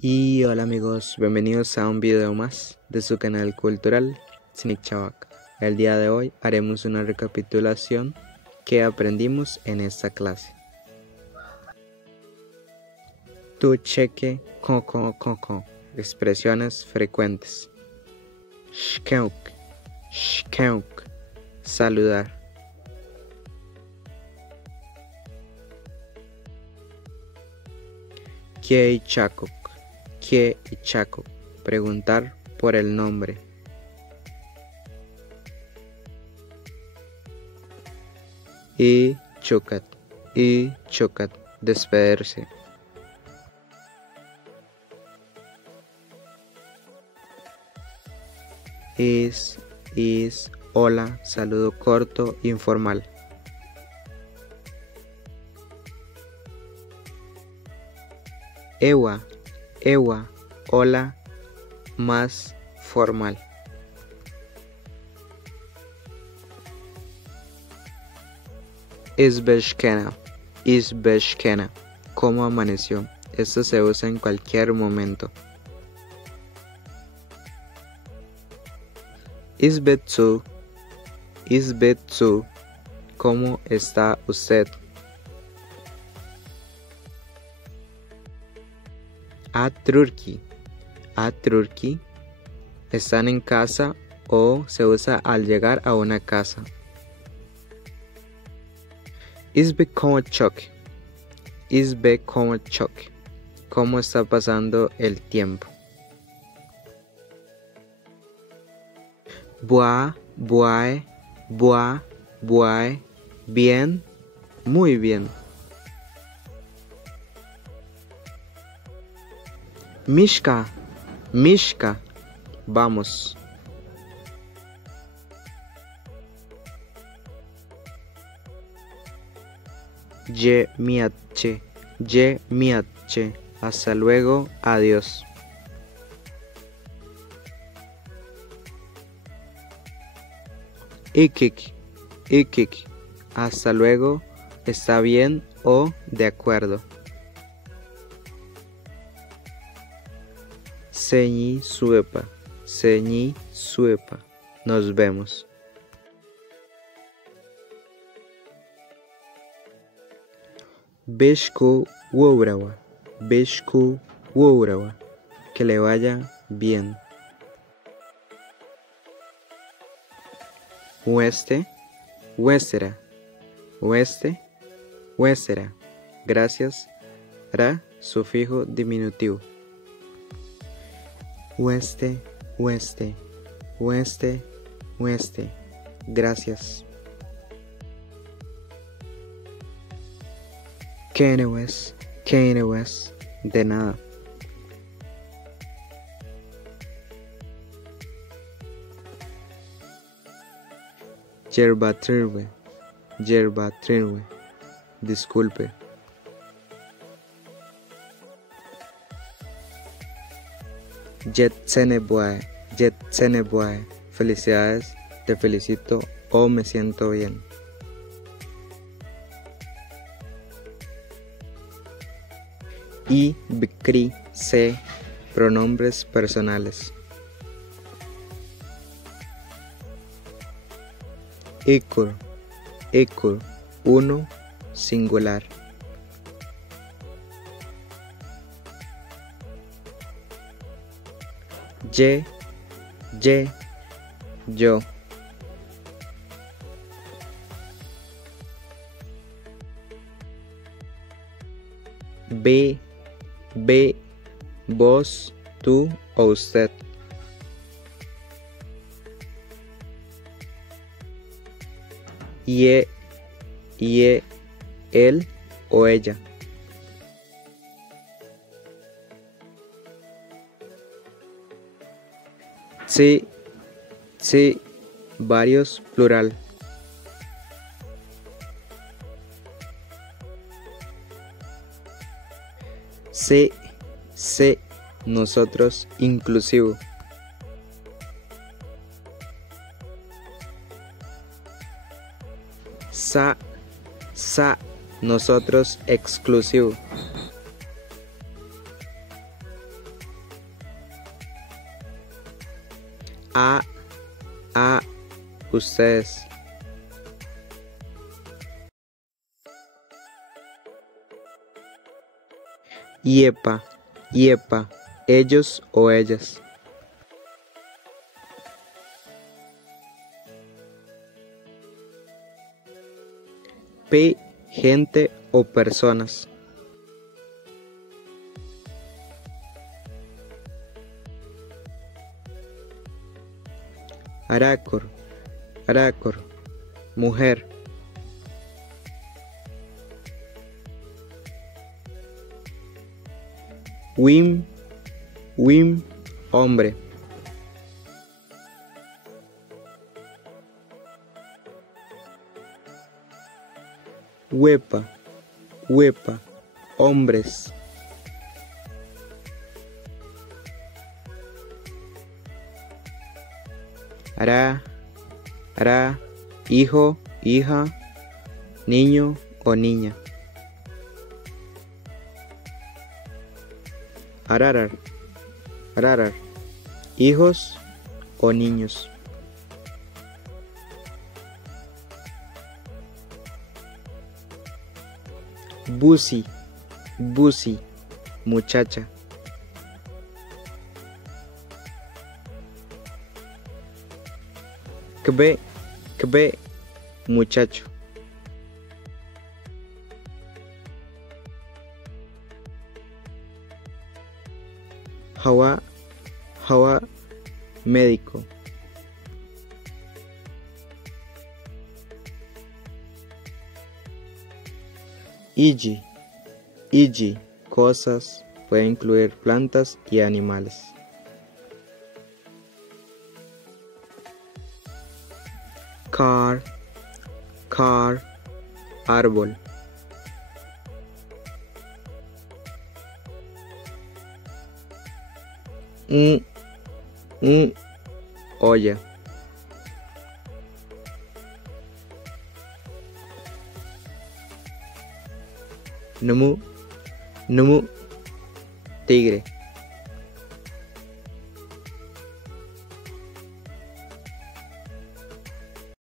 Y hola amigos, bienvenidos a un video más de su canal cultural Sneak Chavak. El día de hoy haremos una recapitulación que aprendimos en esta clase. Tu cheque co, expresiones frecuentes. Shkeuk, shkeuk, saludar. Kie chakuk, preguntar por el nombre. Y chocat, despedirse. Is, hola, saludo corto, informal. Ewa, hola, más formal. Izbeshkena, ¿cómo amaneció? Esto se usa en cualquier momento. Izbetsu, ¿cómo está usted? Atrurki, ¿están en casa o se usa al llegar a una casa? Izbe como choque, ¿cómo está pasando el tiempo? Buae, bien, muy bien. Mishka, vamos. Ye miatche, hasta luego, adiós. Ikik, hasta luego, está bien o de acuerdo. Señi suepa, nos vemos. Beshku wourawa, que le vaya bien. Westera, gracias, ra, sufijo diminutivo. Weste, gracias. Kenewes, de nada. Yerba trirwe, disculpe. Jetseneboae, felicidades, te felicito o me siento bien. Y bikri se, pronombres personales. Ikur, uno, singular. Ye, yo. Be, vos, tú o usted. Ye, él o ella. Sí, varios, plural. Sí, nosotros, inclusivo. Sa, nosotros, exclusivo. a, ustedes. Yepa, ellos o ellas. P, gente o personas. Arácor, mujer. Wim, hombre. Huepa, hombres. Hará, hijo, hija, niño o niña. Ararar, hijos o niños. Busi, muchacha. Kbe, muchacho. Hawa, médico. Iji, cosas, puede incluir plantas y animales. Car, árbol. Olla. Numu, tigre.